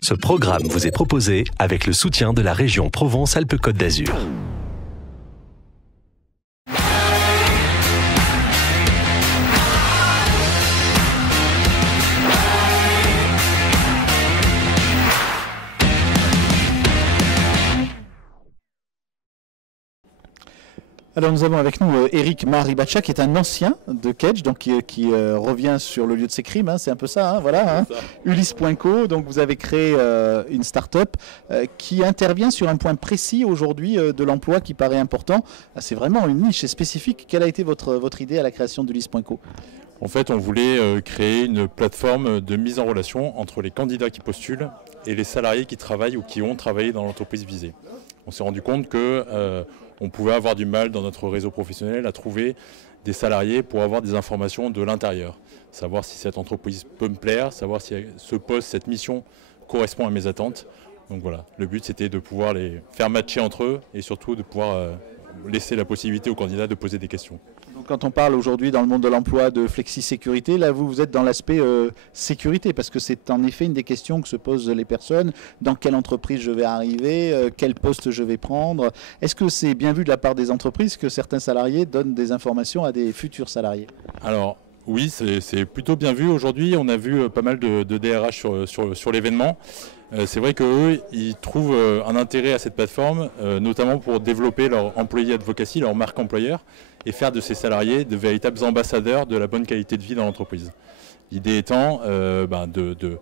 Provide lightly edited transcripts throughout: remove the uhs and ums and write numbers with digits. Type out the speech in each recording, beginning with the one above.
Ce programme vous est proposé avec le soutien de la région Provence-Alpes-Côte d'Azur. Alors nous avons avec nous Eric Maribacha qui est un ancien de Kedge, donc qui revient sur le lieu de ses crimes, hein, c'est un peu ça, hein, voilà. Hein. Ulysse.co, donc vous avez créé une start-up qui intervient sur un point précis aujourd'hui de l'emploi qui paraît important. C'est vraiment une niche spécifique. Quelle a été votre idée à la création d'Ulysse.co ? En fait, on voulait créer une plateforme de mise en relation entre les candidats qui postulent et les salariés qui travaillent ou qui ont travaillé dans l'entreprise visée. On s'est rendu compte que on pouvait avoir du mal dans notre réseau professionnel à trouver des salariés pour avoir des informations de l'intérieur. Savoir si cette entreprise peut me plaire, savoir si ce poste, cette mission correspond à mes attentes. Donc voilà, le but c'était de pouvoir les faire matcher entre eux et surtout de pouvoir laisser la possibilité aux candidats de poser des questions. Donc quand on parle aujourd'hui dans le monde de l'emploi de flexi-sécurité, là vous êtes dans l'aspect sécurité, parce que c'est en effet une des questions que se posent les personnes. Dans quelle entreprise je vais arriver, quel poste je vais prendre. Est-ce que c'est bien vu de la part des entreprises que certains salariés donnent des informations à des futurs salariés ? Alors oui, c'est plutôt bien vu. Aujourd'hui, on a vu pas mal de DRH sur l'événement. C'est vrai qu'eux, ils trouvent un intérêt à cette plateforme, notamment pour développer leur employé advocacy, leur marque employeur, et faire de ces salariés de véritables ambassadeurs de la bonne qualité de vie dans l'entreprise. L'idée étant de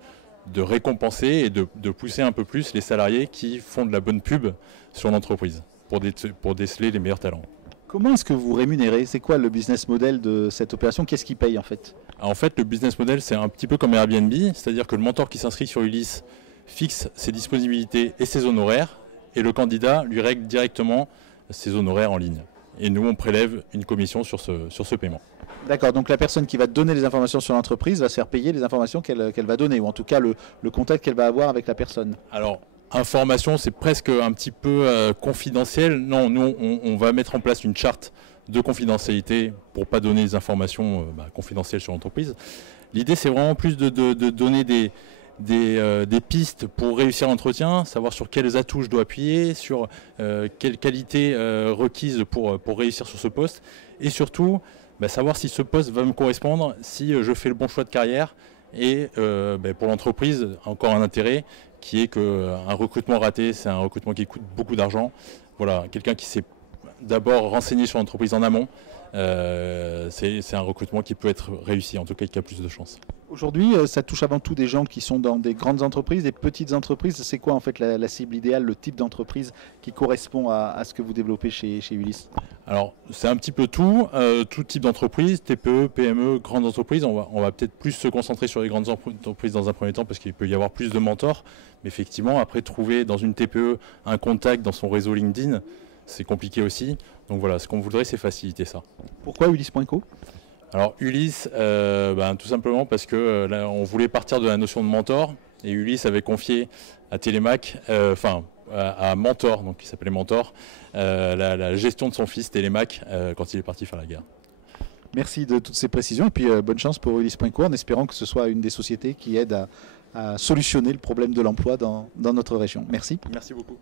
récompenser et de pousser un peu plus les salariés qui font de la bonne pub sur l'entreprise, pour déceler les meilleurs talents. Comment est-ce que vous rémunérez ? C'est quoi le business model de cette opération ? Qu'est-ce qui paye en fait ? En fait, le business model, c'est un petit peu comme Airbnb, c'est-à-dire que le mentor qui s'inscrit sur Ulysse fixe ses disponibilités et ses honoraires, et le candidat lui règle directement ses honoraires en ligne. Et nous, on prélève une commission sur ce paiement. D'accord, donc la personne qui va donner les informations sur l'entreprise va se faire payer les informations qu'elle va donner, ou en tout cas le contact qu'elle va avoir avec la personne. Alors, information, c'est presque un petit peu confidentiel. Non, nous, on va mettre en place une charte de confidentialité pour ne pas donner des informations confidentielles sur l'entreprise. L'idée, c'est vraiment plus de donner des pistes pour réussir l'entretien, savoir sur quels atouts je dois appuyer, sur quelles qualités requises pour réussir sur ce poste, et surtout savoir si ce poste va me correspondre, si je fais le bon choix de carrière, et pour l'entreprise, encore un intérêt qui est qu'un recrutement raté, c'est un recrutement qui coûte beaucoup d'argent. Voilà, quelqu'un qui s'est d'abord renseigné sur l'entreprise en amont, c'est un recrutement qui peut être réussi, en tout cas qui a plus de chances. Aujourd'hui, ça touche avant tout des gens qui sont dans des grandes entreprises, des petites entreprises. C'est quoi en fait la cible idéale, le type d'entreprise qui correspond à ce que vous développez chez Ulysse ? Alors, c'est un petit peu tout type d'entreprise, TPE, PME, grandes entreprises. On va peut-être plus se concentrer sur les grandes entreprises dans un premier temps parce qu'il peut y avoir plus de mentors. Mais effectivement, après, trouver dans une TPE un contact dans son réseau LinkedIn, c'est compliqué aussi. Donc voilà, ce qu'on voudrait, c'est faciliter ça. Pourquoi Ulysse.co ? Alors Ulysse, tout simplement parce que là, on voulait partir de la notion de mentor, et Ulysse avait confié à Télémac, à Mentor, donc qui s'appelait Mentor, la gestion de son fils Télémac quand il est parti faire la guerre. Merci de toutes ces précisions et puis bonne chance pour Ulysse.co en espérant que ce soit une des sociétés qui aide à solutionner le problème de l'emploi dans notre région. Merci. Merci beaucoup.